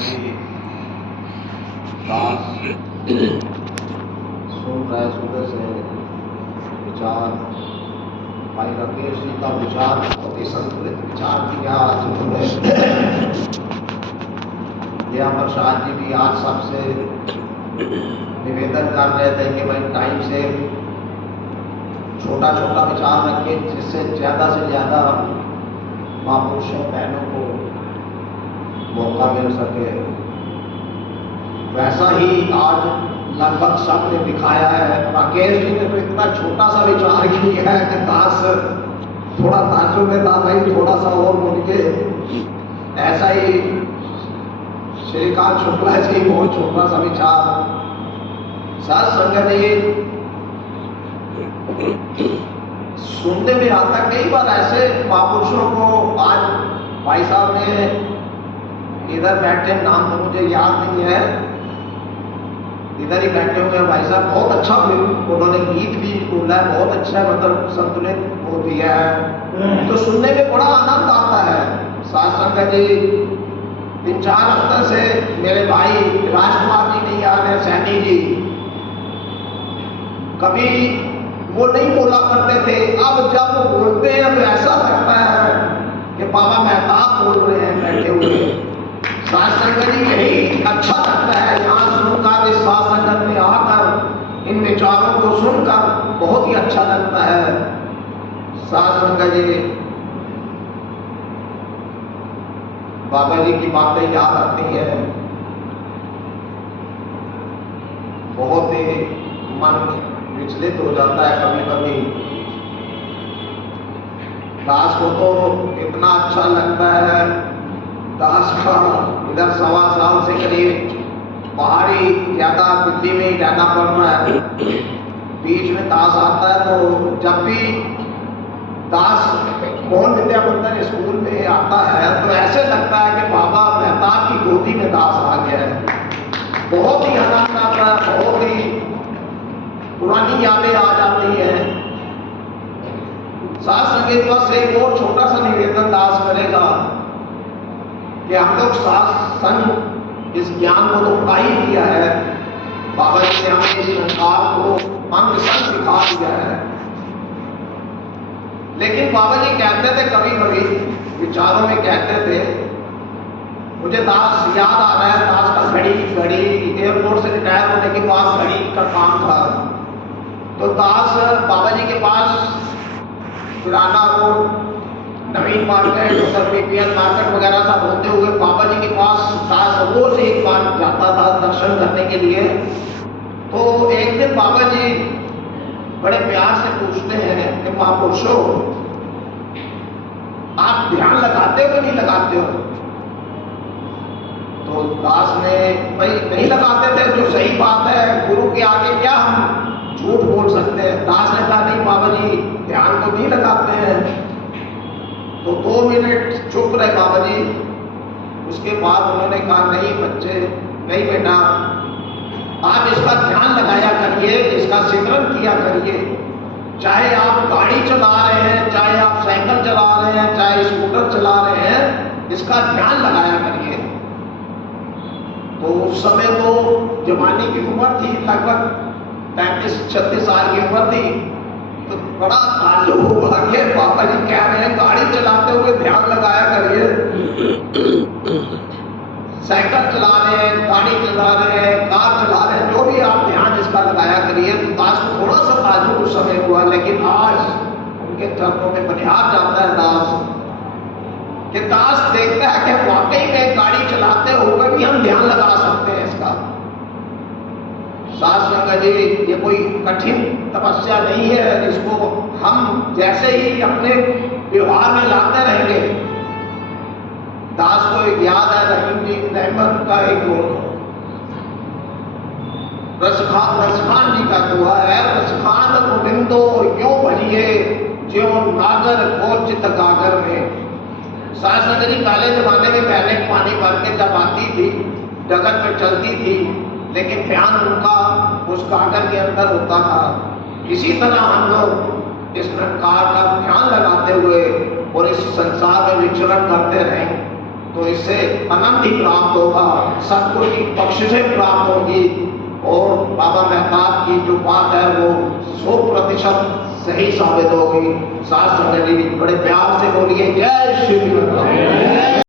कि दास सुन रहे सुबह से विचार, भाई राकेश जी का विचार बहुत ही संतुलित विचार दिया आज उन्होंने। ये अमर शाह जी भी आज सबसे निवेदन कर रहे थे कि भाई टाइम से छोटा छोटा विचार रखें, जिससे ज़्यादा से ज़्यादा महापुरुषों बहनों को मौका मिल सके। वैसा ही आज लगभग सबने दिखाया है। राकेश जी ने तो इतना छोटा सा विचार किया है कि दास थोड़ा ताज्जुब में था, भाई थोड़ा सा और बोल के। ऐसा ही श्रीकांत शुक्ला जी बहुत छोटा सा विचार। साथ संगत जी सुनने में आता, कई बार ऐसे महापुरुषों को, आज भाई साहब ने इधर बैठे, नाम तो मुझे याद नहीं है, इधर ही बैठे हुए हैं भाई साहब, बहुत अच्छा उन्होंने गीत भी बोला है, बहुत अच्छा मतलब संतुलित वो दिया है, तो सुनने में बड़ा आनंद आता है। साथ संगत जी 3-4 हफ्ते से मेरे भाई राजकुमार जी नहीं आ रहे, सैनी जी, कभी वो नहीं बोला करते थे, अब जब वो बोलते हैं तो ऐसा लगता है कि बाबा मेहताब बोल रहे हैं बैठे हुए। साथ संगत जी यही अच्छा लगता है, यहाँ सुनकर, इस साथ संगत में आकर इन विचारों को सुनकर बहुत ही अच्छा लगता है। साथ संगत जी बाबा जी की बातें याद आती है, बहुत ही मन विचलित हो जाता है कभी कभी। दास को तो इतना अच्छा लगता है, दास का इधर 1.25 साल से करीब बाहरी ज्यादा दिल्ली में ही रहना पड़ रहा है, बीच में दास आता है तो जब भी दास मोहन विद्या मंदिर स्कूल में आता है तो ऐसे लगता है कि बाबा मेहताब की गोदी में दास आ गया है। बहुत ही आनंद आता है, बहुत ही पुरानी यादें आ जाती हैं। साथ संगीत बस एक और छोटा सा निवेदन दास करेगा कि हम लोग साथ संग इस ज्ञान को तो पढ़ा ही दिया है, बाबा जी ने हमें इस संस्कार को अंग संग सिखा दिया है, लेकिन बाबा जी कहते थे कभी कभी विचारों में कहते थे, मुझे दास याद आ रहा है, दास का घड़ी एयरपोर्ट से रिटायर होने के बाद घड़ी का काम था, तो दास बाबा जी के पास पुराना रोड, नवीन मार्केट, उधर बीपीएल मार्केट वगैरह सब होते हुए बाबा जी के पास दास रोज एक बार जाता था दर्शन करने के लिए। तो एक दिन बाबा जी बड़े प्यार से पूछते हैं कि महापुरुषों, आप ध्यान लगाते हो कि नहीं लगाते हो? तो दास ने, भाई नहीं लगाते थे, जो सही बात है, गुरु के आगे क्या हम झूठ बोल सकते हैं। दास ने कहा नहीं बाबा जी, ध्यान तो नहीं लगाते हैं। तो 2 मिनट चुप रहे बाबा जी, उसके बाद उन्होंने कहा नहीं बच्चे, नहीं बेटा, आप इसका ध्यान लगाया करिए, इसका सिमरन किया करिए, चाहे आप गाड़ी चला रहे हैं, चाहे आप साइकिल चला रहे हैं, चाहे स्कूटर चला रहे हैं, इसका ध्यान लगाया करिए। तो उस समय तो जवानी की उम्र थी, लगभग 35-36 साल की उम्र थी, तो बड़ा ताल्लुक हुआ कि बाबा जी कह रहे हैं गाड़ी चलाते हुए ध्यान लगाया करिए, साइकिल चला रहे हैं, गाड़ी चला रहे हैं, कार चला रहे हैं, जो भी आप ध्यान इसका लगाया करिए। तो दास को थोड़ा सा ताल्लुक उस समय हुआ, लेकिन आज उनके चरणों में बनिहार जाता है दास, कि दास देखता है कि वाकई में गाड़ी चलाते हुए भी हम ध्यान लगा सकते हैं इसका। साथ संगत जी ये कोई कठिन तपस्या नहीं है, इसको हम जैसे ही अपने व्यवहार में लाते रहेंगे। दास को एक याद है रहीम जी रहमत का एक रसखान जी का दुआ है, रसखान गोविंदो यो भजिए ज्यो नागर को चित गागर में। साथ संगत जी पहले जमाने में पहले पानी भर के जब आती थी, जगत में चलती थी, लेकिन ध्यान उनका उस गागर के अंदर होता था। इसी तरह हम लोग इस निरंकार का ध्यान लगाते हुए और इस संसार में विचरण करते रहें। तो इससे अनंत ही प्राप्त होगा, सतगुरु की बख्शिशें प्राप्त होगी। और बाबा मेहताब की जो बात है वो 100% सही साबित होगी। साथ संगत जी बड़े प्यार से बोलिए जय श्री कृष्ण।